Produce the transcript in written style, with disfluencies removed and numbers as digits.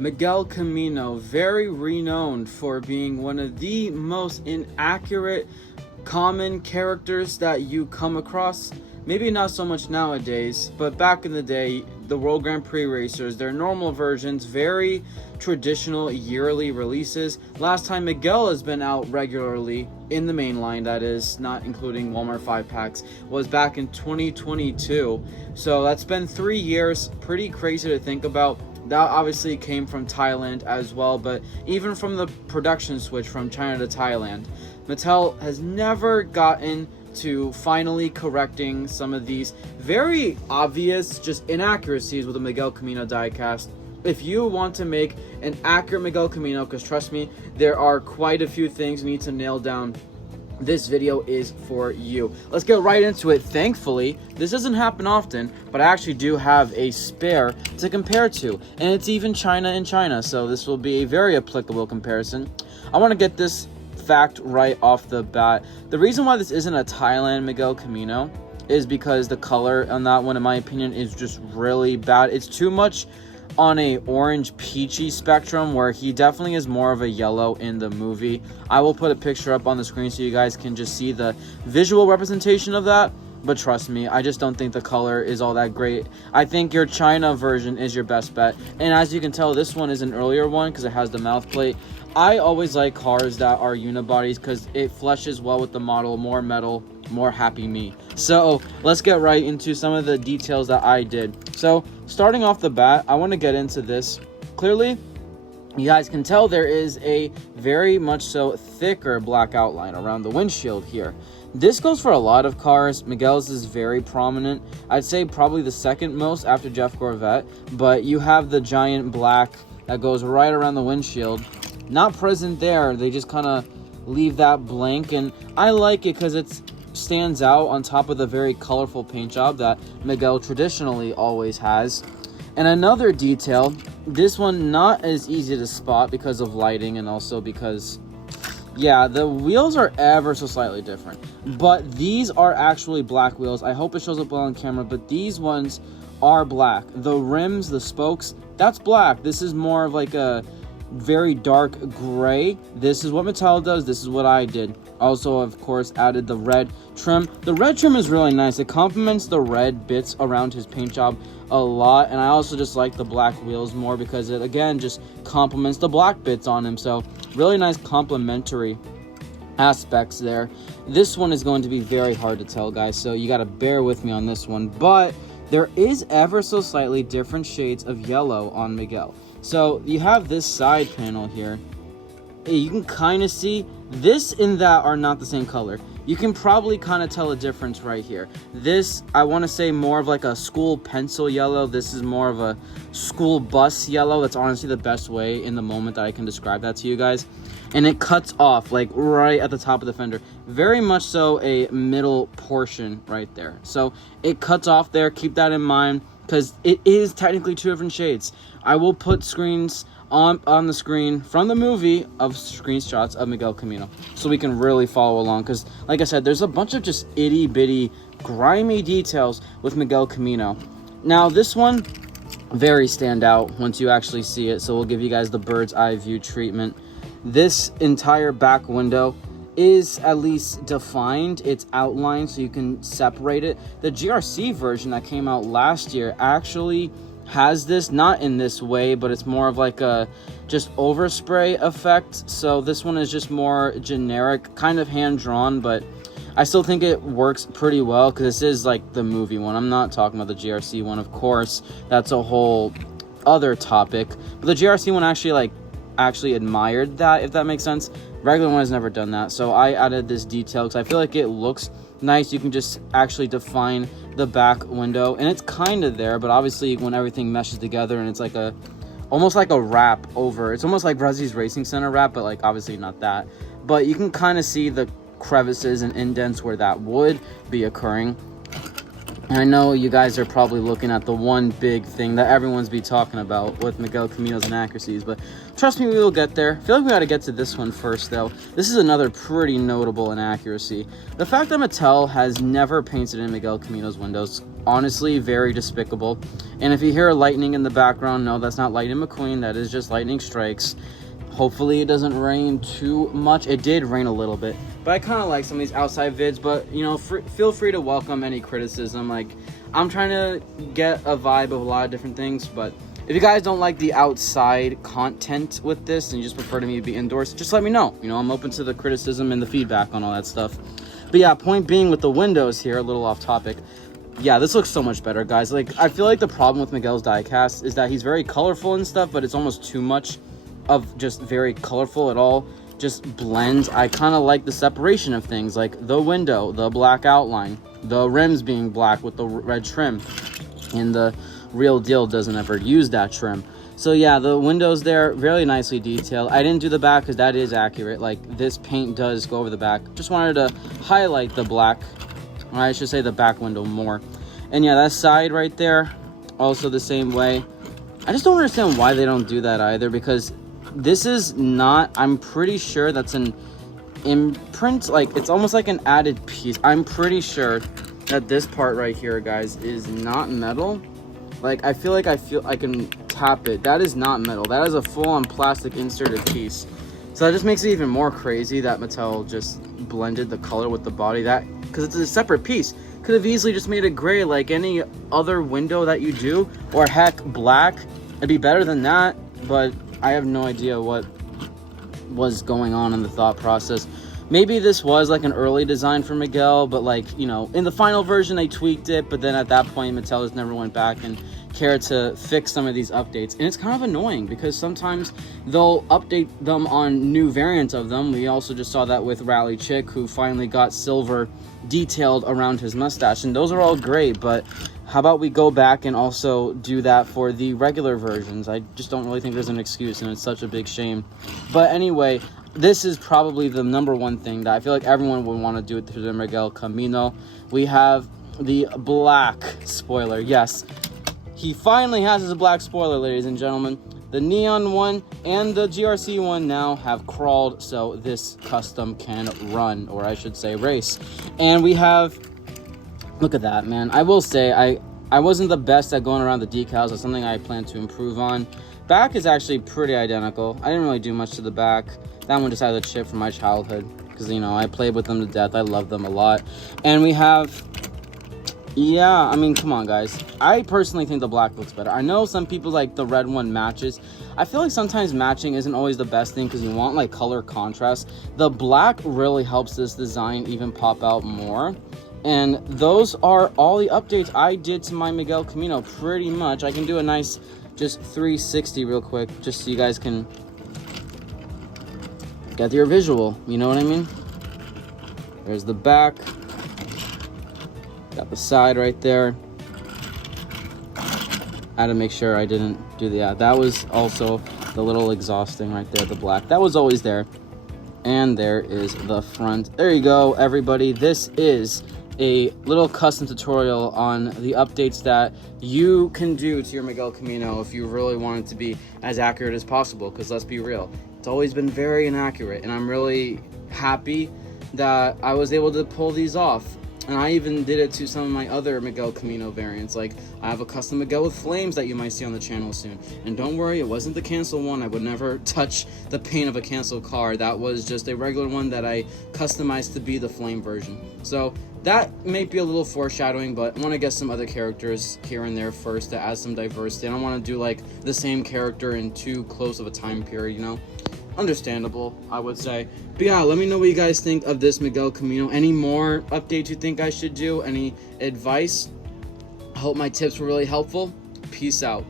Miguel Camino, very renowned for being one of the most inaccurate common characters that you come across. Maybe not so much nowadays, but back in the day, the World Grand Prix racers, their normal versions, very traditional yearly releases. Last time Miguel has been out regularly in the main line, that is, not including Walmart 5-packs, was back in 2022. So that's been 3 years, pretty crazy to think about. That obviously came from Thailand as well, but even from the production switch from China to Thailand, Mattel has never gotten to finally correcting some of these very obvious just inaccuracies with the Miguel Camino diecast. If you want to make an accurate Miguel Camino, because trust me, there are quite a few things you need to nail down, this video is for you. Let's get right into it. Thankfully, this doesn't happen often, but I actually do have a spare to compare to, and it's even China in China, so this will be a very applicable comparison. I want to get this fact right off the bat. The reason why this isn't a Thailand Miguel Camino is because the color on that one, in my opinion, is just really bad. It's too much on a orange peachy spectrum, where he definitely is more of a yellow in the movie. I will put a picture up on the screen so you guys can just see the visual representation of that. But trust me, I just don't think the color is all that great. I think your China version is your best bet. And as you can tell, this one is an earlier one because it has the mouth plate. I always like cars that are unibodies because it fleshes well with the model. More metal, more happy me. So let's get right into some of the details that I did. So starting off the bat, I want to get into this. Clearly, you guys can tell there is a very much so thicker black outline around the windshield here. This goes for a lot of cars. Miguel's is very prominent. I'd say probably the second most after Jeff Corvette, but you have the giant black that goes right around the windshield. Not present there. They just kind of leave that blank, and I like it because it stands out on top of the very colorful paint job that Miguel traditionally always has. And another detail, this one not as easy to spot because of lighting, and also because, yeah, the wheels are ever so slightly different. But these are actually black wheels. I hope it shows up well on camera, but these ones are black. The rims, the spokes, that's black. This is more of like a very dark gray. This is what Mattel does. This is what I did. Also, of course, added the red trim. The red trim is really nice. It complements the red bits around his paint job a lot, and I also just like the black wheels more because it again just complements the black bits on him. So really nice complementary aspects there. This one is going to be very hard to tell, guys, so you got to bear with me on this one, but there is ever so slightly different shades of yellow on Miguel. So you have this side panel here. You can kind of see this and that are not the same color. You can probably kind of tell a difference right here. This, I want to say, more of like a school pencil yellow. This is more of a school bus yellow. That's honestly the best way in the moment that I can describe that to you guys. And it cuts off like right at the top of the fender. Very much so a middle portion right there. So it cuts off there. Keep that in mind because it is technically two different shades. I will put screens on the screen from the movie of screenshots of Miguel Camino so we can really follow along, because like I said, there's a bunch of just itty bitty grimy details with Miguel Camino. Now this one very stand out once you actually see it, so we'll give you guys the bird's eye view treatment. This entire back window is at least defined. It's outlined so you can separate it. The GRC version that came out last year actually has this, not in this way, but it's more of like a just overspray effect. So this one is just more generic, kind of hand drawn, but I still think it works pretty well because this is like the movie one. I'm not talking about the GRC one, of course. That's a whole other topic. But the GRC one actually admired that, if that makes sense. Regular one has never done that, so I added this detail because I feel like it looks nice. You can just actually define the back window, and it's kind of there, but obviously when everything meshes together and it's like almost like a wrap over, it's almost like Rezzy's Racing Center wrap, but like obviously not that, but you can kind of see the crevices and indents where that would be occurring. And I know you guys are probably looking at the one big thing that everyone's be talking about with Miguel Camino's inaccuracies, but trust me, we will get there. I feel like we got to get to this one first, though. This is another pretty notable inaccuracy. The fact that Mattel has never painted in Miguel Camino's windows, honestly, very despicable. And if you hear lightning in the background, no, that's not Lightning McQueen. That is just lightning strikes. Hopefully it doesn't rain too much. It did rain a little bit, but I kind of like some of these outside vids. But you know, feel free to welcome any criticism. Like, I'm trying to get a vibe of a lot of different things, but if you guys don't like the outside content with this and you just prefer to me to be indoors, just let me know. You know, I'm open to the criticism and the feedback on all that stuff. But yeah, point being with the windows here, a little off topic. Yeah, this looks so much better, guys. Like, I feel like the problem with Miguel's diecast is that he's very colorful and stuff, but it's almost too much of just very colorful. It all just blends. I kind of like the separation of things, like the window, the black outline, the rims being black with the red trim, and the real deal doesn't ever use that trim. So yeah, the windows there, really nicely detailed. I didn't do the back because that is accurate. Like, this paint does go over the back. Just wanted to highlight the black, or I should say the back window more. And yeah, that side right there, also the same way. I just don't understand why they don't do that either, because this is not, I'm pretty sure that's an imprint. Like, it's almost like an added piece. I'm pretty sure that this part right here, guys, is not metal. Like, I feel I can tap it. That is not metal. That is a full-on plastic inserted piece. So that just makes it even more crazy that Mattel just blended the color with the body. That, because it's a separate piece. Could have easily just made it gray like any other window that you do, or heck, black. It'd be better than that, but I have no idea what was going on in the thought process. Maybe this was like an early design for Miguel, but like, you know, in the final version they tweaked it, but then at that point Mattel just never went back and cared to fix some of these updates. And it's kind of annoying because sometimes they'll update them on new variants of them. We also just saw that with Rally Chick, who finally got silver detailed around his mustache, and those are all great, but how about we go back and also do that for the regular versions? I just don't really think there's an excuse, and it's such a big shame. But anyway, this is probably the number one thing that I feel like everyone would want to do to the Miguel Camino. We have the black spoiler. Yes, he finally has his black spoiler, ladies and gentlemen. The neon one and the GRC one now have crawled, so this custom can run, or I should say race. And we have, look at that, man. I will say, I wasn't the best at going around the decals. That's something I plan to improve on. Back is actually pretty identical. I didn't really do much to the back. That one just has a chip from my childhood, because, you know, I played with them to death. I love them a lot. And we have, yeah, I mean, come on, guys. I personally think the black looks better. I know some people like the red one matches. I feel like sometimes matching isn't always the best thing because you want, like, color contrast. The black really helps this design even pop out more. And those are all the updates I did to my Miguel Camino, pretty much. I can do a nice just 360 real quick, just so you guys can get your visual, you know what I mean? There's the back. Got the side right there. I had to make sure I didn't do the, yeah, that was also the little exhaust thing right there, the black. That was always there. And there is the front. There you go, everybody. This is a little custom tutorial on the updates that you can do to your Miguel Camino if you really want it to be as accurate as possible, because let's be real, it's always been very inaccurate, and I'm really happy that I was able to pull these off. And I even did it to some of my other Miguel Camino variants. Like, I have a custom Miguel with flames that you might see on the channel soon. And don't worry, it wasn't the cancel one. I would never touch the paint of a cancel car. That was just a regular one that I customized to be the flame version. So that may be a little foreshadowing, but I want to get some other characters here and there first to add some diversity. I don't want to do like the same character in too close of a time period, you know? Understandable, I would say. But yeah, let me know what you guys think of this Miguel Camino. Any more updates you think I should do? Any advice? I hope my tips were really helpful. Peace out.